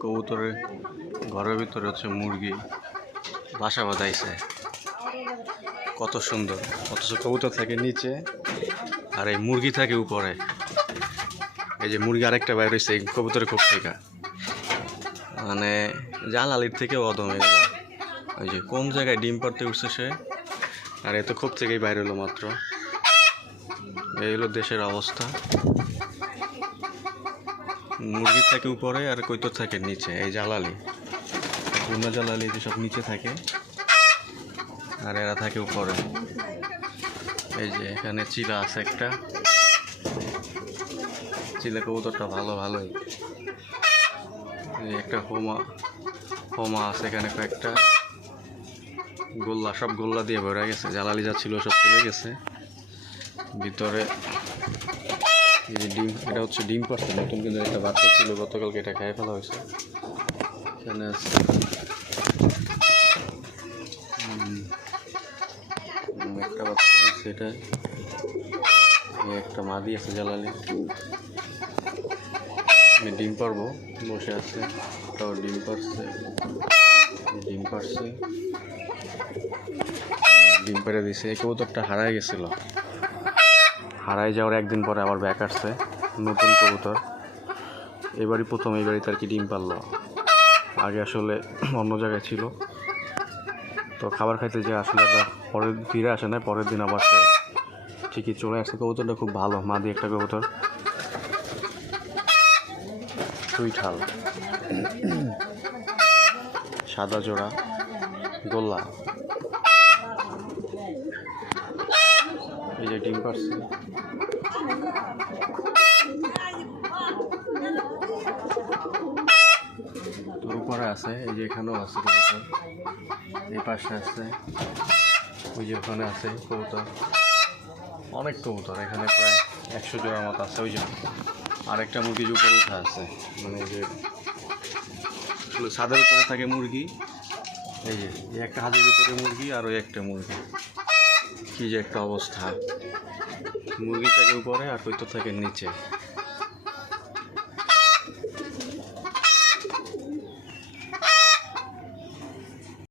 কবুতরের ঘরের ভিতরে হচ্ছে মুরগি, বাসা বাঁধাইছে। কত সুন্দর। অথচ কবুতর থাকে নিচে আর এই মুরগি থাকে উপরে। এই যে মুরগি আরেকটা বাইর হয়েছে এই কবুতরের খুব থেকে। মানে জালালির থেকে অদম ওই যে কোন জায়গায় ডিম পাড়তে উঠছে সে? আর এ তো খুব থেকেই বাইরে হলো মাত্র। এই হলো দেশের অবস্থা। মুরগি থাকে উপরে আর কৈতর থাকে নিচে, এই জালালি পূর্ণ জালালি যেসব নিচে থাকে, আর এরা থাকে উপরে। এই যে এখানে চিলা আছে একটা। চিলা কবুতরটা ভালো, ভালোই। একটা হোমা হোমা আছে এখানে কয়েকটা। গোল্লা, সব গোল্লা দিয়ে ভরে গেছে। জ্বালালি যা ছিল সব চলে গেছে। ভিতরে এই যে ডিম, এটা হচ্ছে ডিম পাচ্ছে নতুন কিন্তু একটা বাচ্চা ছিল, গতকালকে এটা খেয়ে ফেলা হয়েছে। এখানে আছে একটা বাচ্চা হয়েছে এটা। একটা মাদি আছে জ্বালালি আমি ডিম পারব, বসে আছে ওটাও ডিম পারছে। ডিম পারছে। ডিম পেরে দিছে এই কবুতরটা হারাই গেছিল। হারাই যাওয়ার একদিন পরে আবার ব্যাক আসছে, নতুন কবুতর। এবারই প্রথম বাড়িতে আর কি ডিম পারল। আগে আসলে অন্য জায়গায় ছিল। তো খাবার খাইতে যে আসলে পরের ফিরে আসে না পরের দিন আবার সে ঠিকই চলে আসছে। কবুতরটা খুব ভালো, মাদি একটা কবুতর। সুইঠাল সাদা জোড়া, গোল্লা। এই যে ডিম পারছে। তোর উপরে আছে, এই যে এখানেও আছে কবুতর এই পাশে আছে, ওই যে ওখানে আছে কবুতর। অনেক কবুতর, এখানে প্রায় একশো জোড়ার মতো আছে, ওই যে। আরেকটা মুরগি যে উপরে উঠা আছে মানে যে ছাদের উপরে থাকে মুরগি। এই যে একটা হাতের ভিতরে মুরগি আর ওই একটা মুরগি। কি যে একটা অবস্থা। মুরগি থাকে উপরে আর পৈত থাকে নিচে।